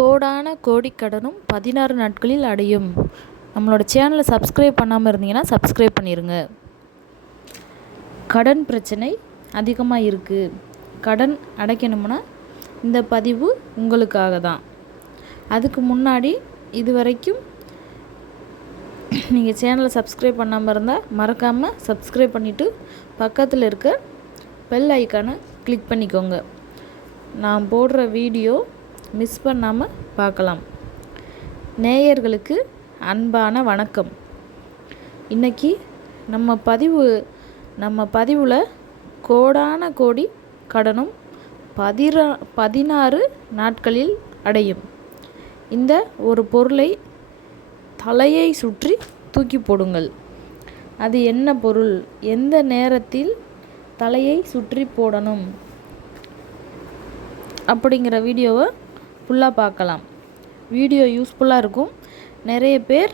கோடான கோடி கடனும் 16 நாட்களில் அடையும். நம்மளோட சேனலை சப்ஸ்கிரைப் பண்ணாமல் இருந்தீங்கன்னா சப்ஸ்கிரைப் பண்ணிடுங்க. கடன் பிரச்சனை அதிகமாக இருக்குது. கடன் அடைக்கணும்னா இந்த பதிவு உங்களுக்காக தான். அதுக்கு முன்னாடி இது வரைக்கும் நீங்கள் சேனலை சப்ஸ்கிரைப் பண்ணாமல் இருந்தால் மறக்காமல் சப்ஸ்கிரைப் பண்ணிவிட்டு பக்கத்தில் இருக்க பெல் ஐக்கானை கிளிக் பண்ணிக்கோங்க. நான் போடுற வீடியோ மிஸ் பண்ணாமல் பார்க்கலாம். நேயர்களுக்கு அன்பான வணக்கம். இன்றைக்கி நம்ம பதிவில் கோடான கோடி கடனும் 16 நாட்களில் அடையும். இந்த ஒரு பொருளை தலையை சுற்றி தூக்கி போடுங்கள். அது என்ன பொருள், எந்த நேரத்தில் தலையை சுற்றி போடணும் அப்படிங்கிற வீடியோவை ஃபுல்லாக பார்க்கலாம். வீடியோ யூஸ்ஃபுல்லாக இருக்கும். நிறைய பேர்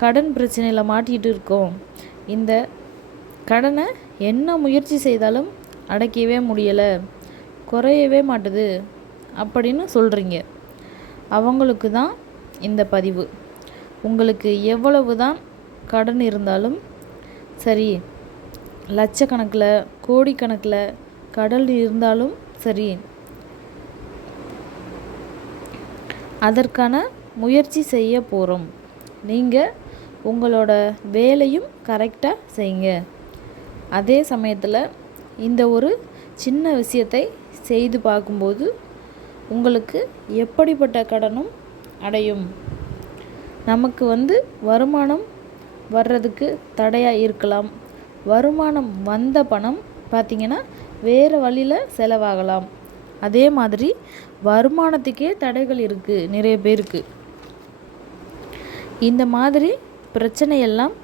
கடன் பிரச்சனையில் மாட்டிகிட்டு இருக்கோம், இந்த கடனை என்ன முயற்சி செய்தாலும் அடைக்கவே முடியலை, குறையவே மாட்டுது அப்படின்னு சொல்கிறீங்க. அவங்களுக்கு தான் இந்த பதிவு. உங்களுக்கு எவ்வளவு தான் கடன் இருந்தாலும் சரி, லட்சக்கணக்கில் கோடிக்கணக்கில் கடன் இருந்தாலும் சரி, அதற்கான முயற்சி செய்ய போகிறோம். நீங்கள் உங்களோட வேலையும் கரெக்டாக செய்யுங்க. அதே சமயத்தில் இந்த ஒரு சின்ன விஷயத்தை செய்து பார்க்கும்போது உங்களுக்கு எப்படிப்பட்ட கடனும் அடையும். நமக்கு வருமானம் வர்றதுக்கு தடையாக இருக்கலாம். வருமானம் வந்த பணம் பார்த்திங்கன்னா வேறு வழியில் செலவாகலாம். அதே மாதிரி வருமானத்துக்கே தடைகள் இருக்குது நிறைய பேருக்கு. இந்த மாதிரி பிரச்சனையெல்லாம்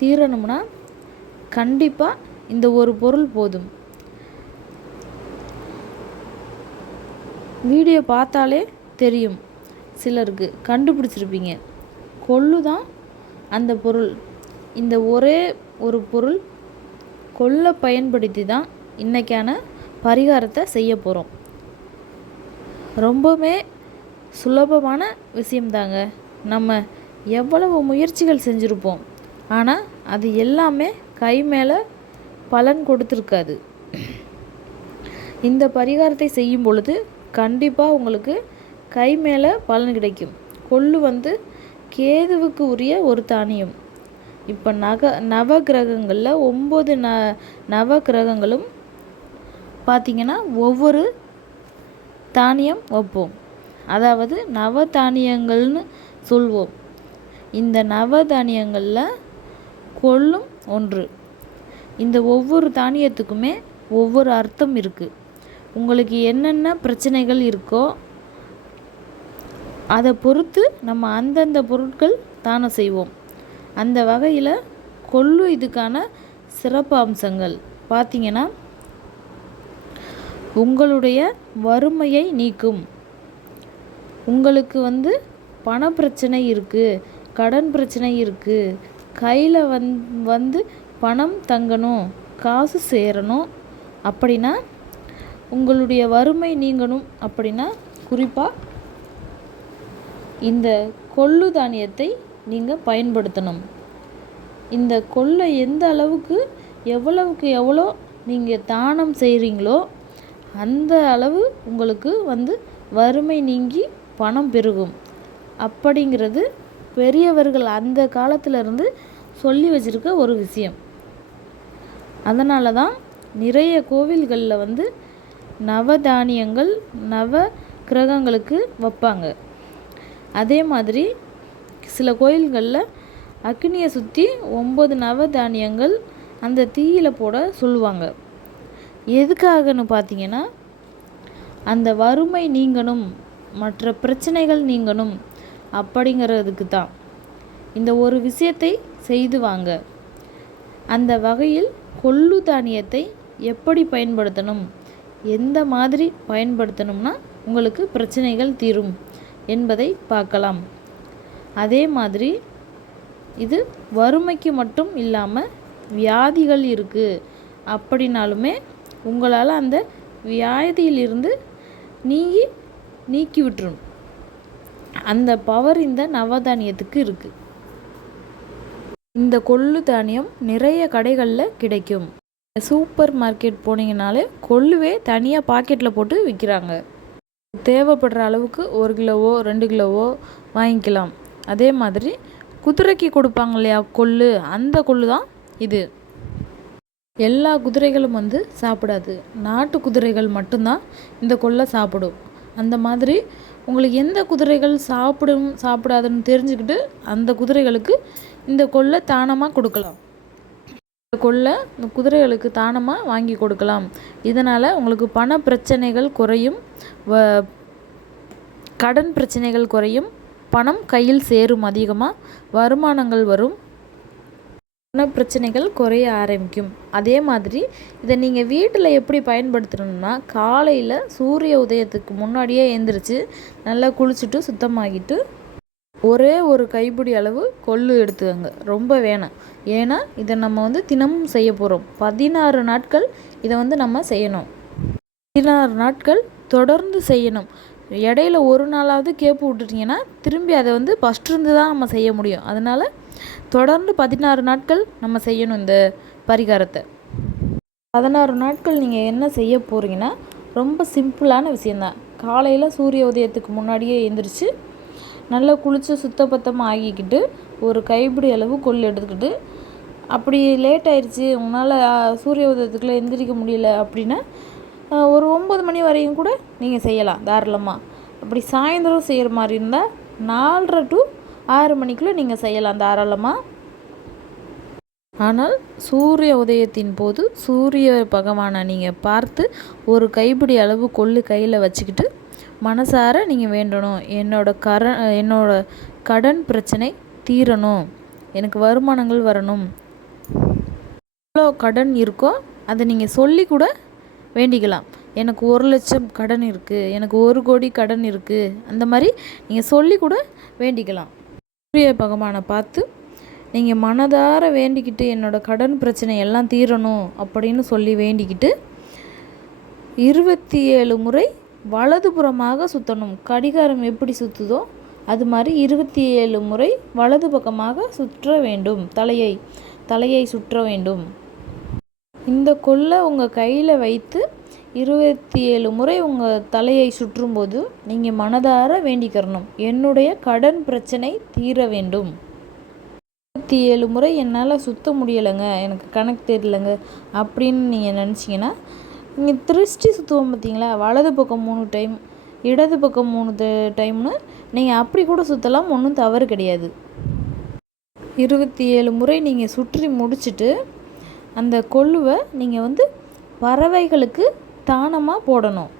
தீரணும்னா கண்டிப்பாக இந்த ஒரு பொருள் போதும். வீடியோ பார்த்தாலே தெரியும், சிலருக்கு கண்டுபிடிச்சிருப்பீங்க. கொள்ளு தான் அந்த பொருள். இந்த ஒரே ஒரு பொருள் கொள்ளை பயன்படுத்தி தான் இன்றைக்கான பரிகாரத்தை செய்ய போகிறோம். ரொம்பவுமே சுலபமான விஷயம்தாங்க. நம்ம எவ்வளவு முயற்சிகள் செஞ்சுருப்போம், ஆனால் அது எல்லாமே கை மேலே பலன் கொடுத்துருக்காது. இந்த பரிகாரத்தை செய்யும் பொழுது கண்டிப்பாக உங்களுக்கு கை மேலே பலன் கிடைக்கும். கொள்ளு கேதுவுக்கு உரிய ஒரு தானியம். இப்போ நவகிரகங்களில் 9 நவகிரகங்களும் பார்த்திங்கன்னா ஒவ்வொரு தானியம் வைப்போம். அதாவது நவதானியங்கள்னு சொல்வோம். இந்த நவதானியங்களில் கொள்ளும் ஒன்று. இந்த ஒவ்வொரு தானியத்துக்குமே ஒவ்வொரு அர்த்தம் இருக்குது. உங்களுக்கு என்னென்ன பிரச்சனைகள் இருக்கோ அதை பொறுத்து நம்ம அந்தந்த பொருட்கள் தானம் செய்வோம். அந்த வகையில் கொள்ளு இதுக்கான சிறப்பு அம்சங்கள் பார்த்திங்கன்னா, உங்களுடைய வறுமையை நீக்கும். உங்களுக்கு பணப்பிரச்சனை இருக்குது, கடன் பிரச்சனை இருக்குது, கையில் பணம் தங்கணும், காசு சேரணும் அப்படின்னா, உங்களுடைய வறுமை நீங்கணும் அப்படின்னா குறிப்பாக இந்த கொள்ளு தானியத்தை நீங்கள் பயன்படுத்தணும். இந்த கொள்ளை எந்த அளவுக்கு எவ்வளவுக்கு எவ்வளோ நீங்கள் தானம் செய்கிறீங்களோ அந்த அளவு உங்களுக்கு வறுமை நீங்கி பணம் பெருகும் அப்படிங்கிறது பெரியவர்கள் அந்த காலத்திலேருந்து சொல்லி வச்சுருக்க ஒரு விஷயம். அதனால தான் நிறைய கோவில்களில் நவதானியங்கள் நவ கிரகங்களுக்கு வைப்பாங்க. அதே மாதிரி சில கோயில்களில் அக்னியை சுற்றி 9 நவதானியங்கள் அந்த தீயில் போட சொல்லுவாங்க. எதுக்காகன்னு பார்த்திங்கன்னா, அந்த வறுமை நீங்கணும், மற்ற பிரச்சனைகள் நீங்கணும் அப்படிங்கிறதுக்கு தான். இந்த ஒரு விஷயத்தை செய்து வாங்க. அந்த வகையில் கொள்ளு தானியத்தை எப்படி பயன்படுத்தணும், எந்த மாதிரி பயன்படுத்தணும்னா உங்களுக்கு பிரச்சனைகள் தீரும் என்பதை பார்க்கலாம். அதே மாதிரி இது வறுமைக்கு மட்டும் இல்லாமல் வியாதிகள் இருக்குது அப்படின்னாலுமே உங்களால் அந்த வியாதியிலிருந்து நீங்கி நீக்கி விட்டுரும். அந்த பவர் இந்த நவதானியத்துக்கு இருக்குது. இந்த கொள்ளு தானியம் நிறைய கடைகளில் கிடைக்கும். சூப்பர் மார்க்கெட் போனீங்கனாலே கொள்ளுவே தனியாக பாக்கெட்டில் போட்டு விற்கிறாங்க. தேவைப்படுற அளவுக்கு 1 கிலோவோ 2 கிலோவோ வாங்கிக்கலாம். அதே மாதிரி குதிரைக்கு கொடுப்பாங்க இல்லையா கொள்ளு, அந்த கொள்ளு தான் இது. எல்லா குதிரைகளும் வந்து சாப்பிடாது. நாட்டு குதிரைகள் மட்டும்தான் இந்த கொள்ளை சாப்பிடும். அந்த மாதிரி உங்களுக்கு எந்த குதிரைகள் சாப்பிடாதுன்னு தெரிஞ்சுக்கிட்டு அந்த குதிரைகளுக்கு இந்த கொள்ளை தானமாக கொடுக்கலாம். இந்த கொள்ளை இந்த குதிரைகளுக்கு தானமாக வாங்கி கொடுக்கலாம். இதனால் உங்களுக்கு பண பிரச்சனைகள் குறையும், கடன் பிரச்சனைகள் குறையும், பணம் கையில் சேரும், அதிகமாக வருமானங்கள் வரும், பண பிரச்சனைகள் குறைய ஆரம்பிக்கும். அதே மாதிரி இதை நீங்கள் வீட்டில் எப்படி பயன்படுத்தணும்னா, காலையில் சூரிய உதயத்துக்கு முன்னாடியே எழுந்திரிச்சு நல்லா குளிச்சுட்டு சுத்தமாகிட்டு ஒரே ஒரு கைப்பிடி அளவு கொள்ளு எடுத்துக்கங்க. ரொம்ப வேணாம். ஏன்னா இதை நம்ம வந்து தினமும் செய்ய போகிறோம். 16 நாட்கள் இதை வந்து நம்ம செய்யணும். 16 நாட்கள் தொடர்ந்து செய்யணும். இடையில ஒரு நாளாவது கேப்பு விட்டுட்டிங்கன்னா திரும்பி அதை வந்து ஃபஸ்ட்லேருந்து தான் நம்ம செய்ய முடியும். அதனால் தொடர்ந்து 16 நாட்கள் நம்ம செய்யணும் இந்த பரிகாரத்தை. 16 நாட்கள் நீங்கள் என்ன செய்ய போகிறீங்கன்னா ரொம்ப சிம்பிளான விஷயந்தான். காலையில் சூரிய உதயத்துக்கு முன்னாடியே எழுந்திரிச்சு நல்லா குளித்து சுத்தபத்தமாக ஆகிக்கிட்டு ஒரு கைப்பிடி அளவு கொள்ளு எடுத்துக்கிட்டு, அப்படி லேட் ஆயிடுச்சு உங்களால் சூரிய உதயத்துக்குள்ளே எந்திரிக்க முடியல அப்படின்னா ஒரு 9 மணி வரையும் கூட நீங்கள் செய்யலாம் தாராளமாக. அப்படி சாயந்தரம் செய்கிற மாதிரி இருந்தால் 4:30 to 6 மணிக்குள்ளே நீங்கள் செய்யலாம் தாராளமாக. ஆனால் சூரிய உதயத்தின் போது சூரிய பகவானை நீங்கள் பார்த்து ஒரு கைப்பிடி அளவு கொள்ளு கையில் வச்சுக்கிட்டு மனசார நீங்கள் வேண்டணும், என்னோட கடன் பிரச்சனை தீரணும், எனக்கு வருமானங்கள் வரணும். எவ்வளோ கடன் இருக்கோ அதை நீங்கள் சொல்லி கூட வேண்டிக்கலாம். எனக்கு 1 லட்சம் கடன் இருக்குது, எனக்கு 1 கோடி கடன் இருக்குது, அந்த மாதிரி நீங்கள் சொல்லி கூட வேண்டிக்கலாம். சூரிய பகவானை பார்த்து நீங்கள் மனதார வேண்டிக்கிட்டு என்னோடய கடன் பிரச்சனை எல்லாம் தீரணும் அப்படின்னு சொல்லி வேண்டிக்கிட்டு 27 முறை வலதுபுறமாக சுற்றணும். கடிகாரம் எப்படி சுற்றுதோ அது மாதிரி 27 முறை வலது பக்கமாக சுற்ற வேண்டும். தலையை சுற்ற வேண்டும். இந்த கொள்ளை உங்கள் கையில் வைத்து 27 முறை உங்கள் தலையை சுற்றும்போது நீங்கள் மனதார வேண்டிக்கிறணும், என்னுடைய கடன் பிரச்சனை தீர வேண்டும். 27 முறை என்னால் சுற்ற முடியலைங்க, எனக்கு கணக்கு தெரியலைங்க அப்படின்னு நீங்கள் நினச்சிங்கன்னா, நீங்கள் திருஷ்டி சுற்றுவோம் பார்த்தீங்களா, வலது பக்கம் 3 டைம் இடது பக்கம் 3 டைம்னு நீங்கள் அப்படி கூட சுற்றலாம், ஒன்றும் தவறு கிடையாது. 27 முறை நீங்கள் சுற்றி முடிச்சுட்டு அந்த கொள்ளுவை நீங்கள் வந்து பறவைகளுக்கு தானமாக போடணும்.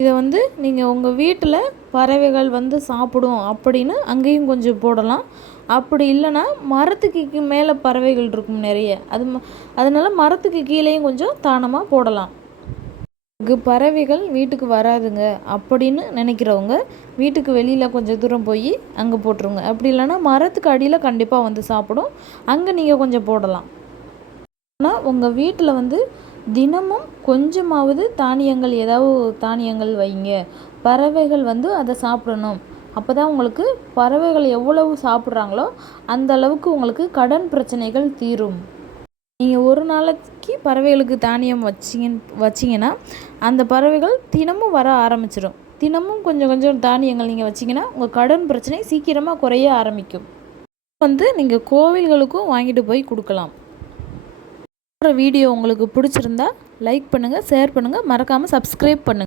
இதை வந்து நீங்கள் உங்கள் வீட்டில் பறவைகள் வந்து சாப்பிடும் அப்படின்னு அங்கேயும் கொஞ்சம் போடலாம். அப்படி இல்லைன்னா மரத்துக்கு மேலே பறவைகள் இருக்கும் நிறைய, அதனால் மரத்துக்கு கீழேயும் கொஞ்சம் தானமாக போடலாம். பறவைகள் வீட்டுக்கு வராதுங்க அப்படின்னு நினைக்கிறவங்க வீட்டுக்கு வெளியில் கொஞ்சம் தூரம் போய் அங்கே போட்டுருங்க. அப்படி இல்லைன்னா மரத்துக்கு அடியில் கண்டிப்பாக வந்து சாப்பிடும், அங்கே நீங்கள் கொஞ்சம் போடலாம். ஆனால் உங்கள் வீட்டில் வந்து தினமும் கொஞ்சமாவது தானியங்கள், ஏதாவது தானியங்கள் வைங்க. பறவைகள் வந்து அதை சாப்பிடணும். அப்போ தான் உங்களுக்கு பறவைகள் எவ்வளவு சாப்பிட்றாங்களோ அந்த அளவுக்கு உங்களுக்கு கடன் பிரச்சனைகள் தீரும். நீங்கள் ஒரு நாளைக்கு பறவைகளுக்கு தானியம் வச்சிங்கன்னா அந்த பறவைகள் தினமும் வர ஆரம்பிச்சிடும். தினமும் கொஞ்சம் கொஞ்சம் தானியங்கள் நீங்கள் வச்சிங்கன்னா உங்கள் கடன் பிரச்சனை சீக்கிரமாக குறைய ஆரம்பிக்கும். வந்து நீங்கள் கோவில்களுக்கும் வாங்கிட்டு போய் கொடுக்கலாம். வீடியோ உங்களுக்கு பிடிச்சிருந்தா லைக் பண்ணுங்கள், ஷேர் பண்ணுங்கள், மறக்காமல் சப்ஸ்கிரைப் பண்ணுங்கள்.